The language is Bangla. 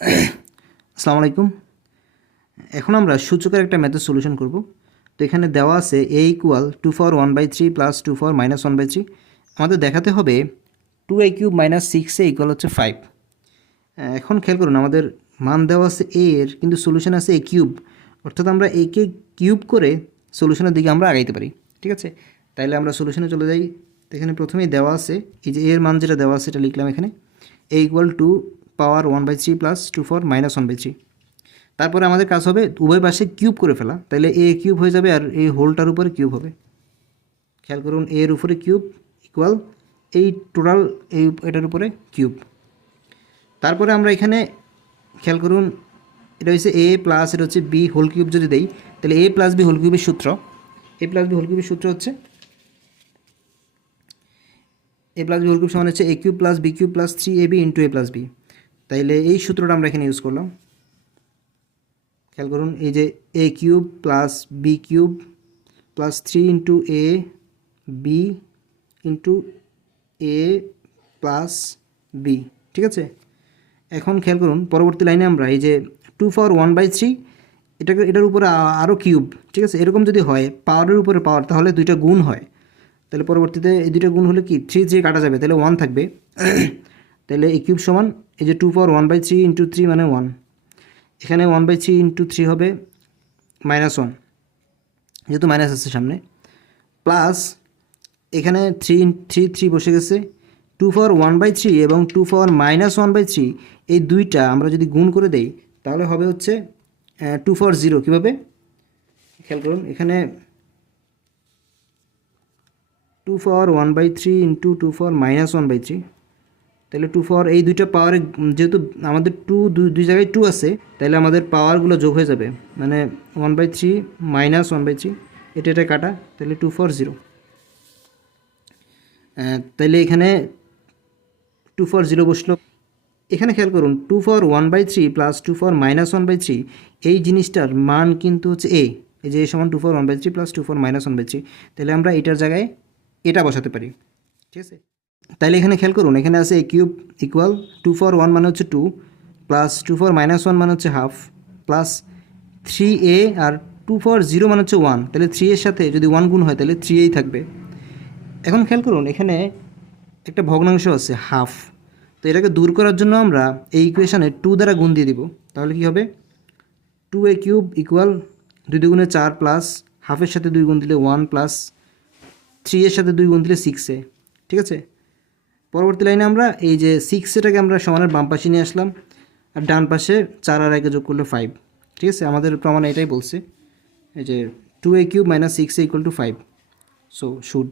আসসালামু আলাইকুম। এখন আমরা সূচকের একটা ম্যাথের সলিউশন করব। তো এখানে দেওয়া আছে a ইকুয়াল 2^1/3 প্লাস 2^-1/3। আমাদের দেখাতে হবে 2a³ মাইনাস 6a ইকুয়াল হচ্ছে 5। এখন খেয়াল করুন, আমাদের মান দেওয়া আছে a এর, কিন্তু সলিউশন আছে a³, অর্থাৎ আমরা a কে কিউব করে সলিউশনের দিকে আমরা আগাইতে পারি। ঠিক আছে, তাইলে আমরা সলিউশনে চলে যাই। তো এখানে প্রথমেই দেওয়া আছে এই যে a এর মান যেটা দেওয়া আছে এটা লিখলাম এখানে, a ইকুয়াল 2^1/3 প্লাস 2^-1/3। তারপরে আমাদের কাজ হবে উভয় পাশে কিউব করে ফেলা, তাইলে a কিউব হয়ে যাবে আর এই হোলটার উপরে কিউব হবে। খেয়াল করুন, a এর উপরে কিউব ইকুয়াল এই টোটাল এটার উপরে কিউব। তারপরে আমরা এখানে খেয়াল করুন, এটা হচ্ছে a প্লাস এটা হচ্ছে b হোল কিউব যদি দেই, তাহলে a প্লাস b হোল কিউবের সূত্র, a প্লাস b হোল কিউবের সূত্র হচ্ছে a plus b whole cube সমান হচ্ছে a cube plus b cube plus 3ab into a plus b। তাইলে এই সূত্রটা আমরা এখানে ইউজ করলাম। খেয়াল করুন, এই যে a cube plus b cube plus 3 into a b into a plus b। ঠিক আছে, এখন খেয়াল করুন পরবর্তী লাইনে আমরা এই যে 2^1/3 এটার উপরে আরও কিউব। ঠিক আছে, এরকম যদি হয় পাওয়ারের উপরে পাওয়ার, তাহলে দুইটা গুণ হয়। তাহলে পরবর্তীতে এই দুইটা গুণ হলে কি 3 কাটা যাবে, তাহলে 1 থাকবে। তাহলে a কিউব সমান এই যে 2^1/3 ইন্টু 3 মানে 1। এখানে 1/3 ইন্টু 3 হবে -1, যেহেতু মাইনাস আছে সামনে, প্লাস এখানে 3 বসে গেছে। 2^1/3 এবং 2^-1/3 এই দুইটা আমরা যদি গুণ করে দেই তাহলে হবে হচ্ছে 2^0। কীভাবে খেয়াল করুন, এখানে 2^1/3 ইন্টু 2^-1/3, তাহলে 2 এই দুইটা পাওয়ারে, যেহেতু আমাদের দুই জায়গায় 2 আছে, তাহলে আমাদের পাওয়ারগুলো যোগ হয়ে যাবে, মানে 1/3 -1/3, এটা কাটা, তাহলে 2^0। তাইলে এখানে 2^0 বসলো। এখানে খেয়াল করুন 2^1/3 প্লাস 2^-1/3 এই জিনিসটার মান কিন্তু হচ্ছে a, এই যে a সমান 2^1/3 প্লাস 2^-1/3। তাহলে আমরা এটার জায়গায় এটা বসাতে পারি। ঠিক আছে, তাইলে এখানে খেয়াল করুন, এখানে আছে a কিউব ইকুয়াল 2^1 মানে হচ্ছে 2 প্লাস 2^-1 মানে হচ্ছে হাফ প্লাস 3a আর 2^0 মানে হচ্ছে 1। তাহলে 3 এর সাথে যদি 1 গুণ হয় তাহলে 3 থাকবে। এখন খেয়াল করুন, এখানে একটা ভগ্নাংশ আছে হাফ, তো এটাকে দূর করার জন্য আমরা এই ইকুয়েশানে 2 দ্বারা গুণ দিয়ে দিব। তাহলে কি হবে, 2a³ ইকুয়াল 2 দুগুণে 4 প্লাস হাফের সাথে 2 গুণ দিলে 1 প্লাস 3 এর সাথে 2 গুণ দিলে 6a। ঠিক আছে, পরবর্তী লাইনে আমরা এই যে 6এটাকে আমরা সমানের বাম পাশে নিয়ে আসলাম, আর ডান পাশে 4 আর 1 যোগ করলে 5। ঠিক আছে, আমাদের প্রমাণে এটাই বলছে, এই যে 2a³ - 6a = 5, সো শুড।